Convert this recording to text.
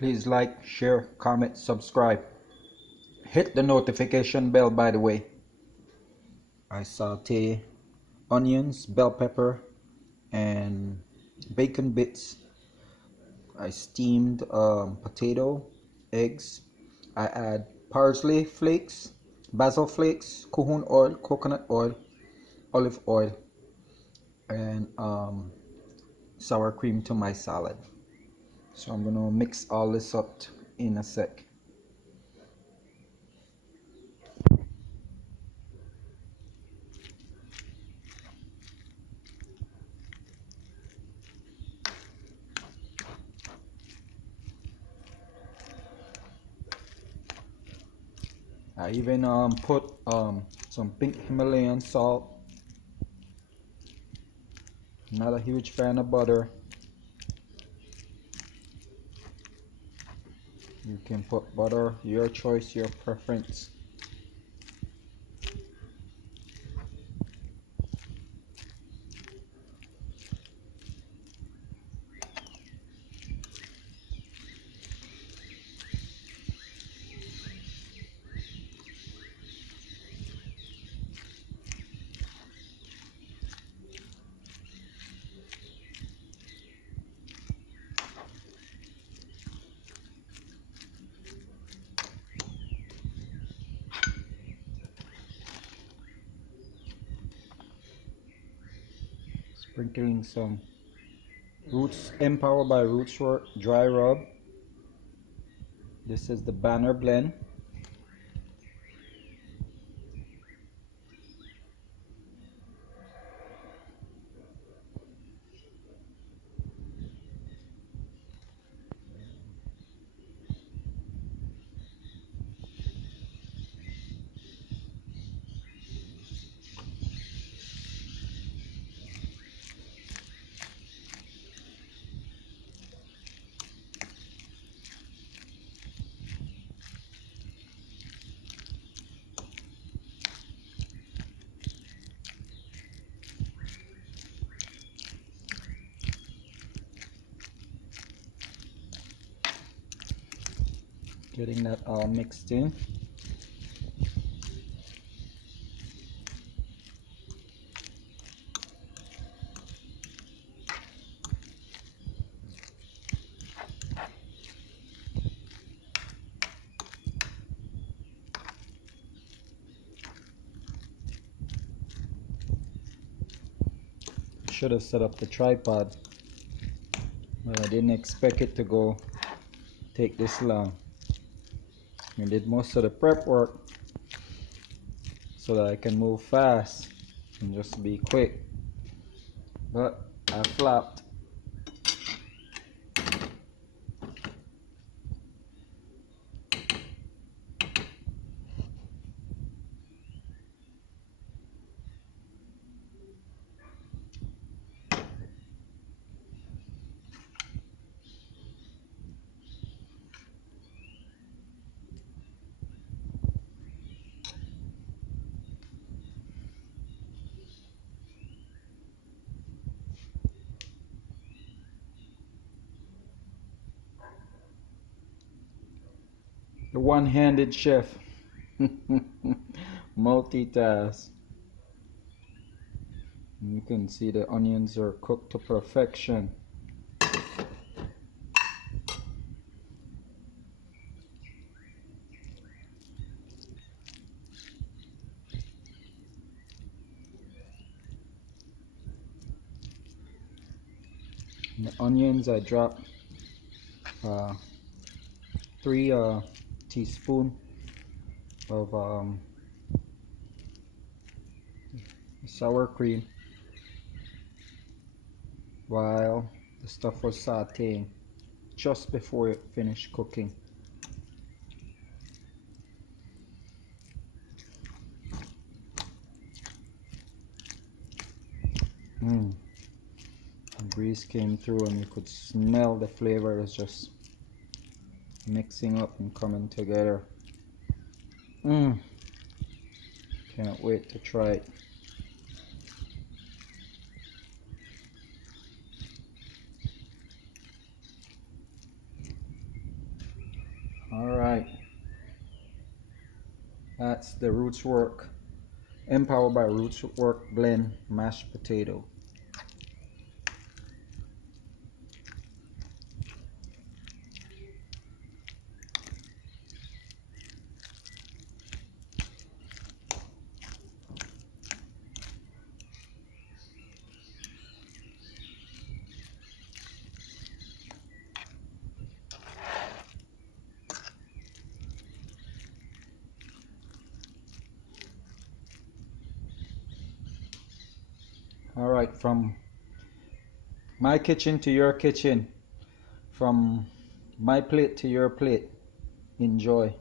Please like, share, comment, subscribe. Hit the notification bell, by the way. I saute onions, bell pepper, and bacon bits. I steamed potato, eggs. I add parsley flakes, basil flakes, coconut oil, olive oil, and sour cream to my salad. So I'm gonna mix all this up in a sec. I even put some pink Himalayan salt. Not a huge fan of butter. You can put butter, your choice, your preference. Sprinkling some MPower by Rootswerx dry rub. This is the Banner blend. Getting that all mixed in. Should have set up the tripod, but I didn't expect it to take this long. I did most of the prep work so that I can move fast and just be quick, but I flopped. The one-handed chef. Multitask. You can see the onions are cooked to perfection. In the onions, I drop 3 teaspoons of sour cream while the stuff was sauteing just before it finished cooking. The breeze came through and you could smell the flavor is just mixing up and coming together. Can't wait to try it. That's the Rootswerx MPower by Rootswerx blend mashed potato. Alright, from my kitchen to your kitchen, from my plate to your plate. Enjoy.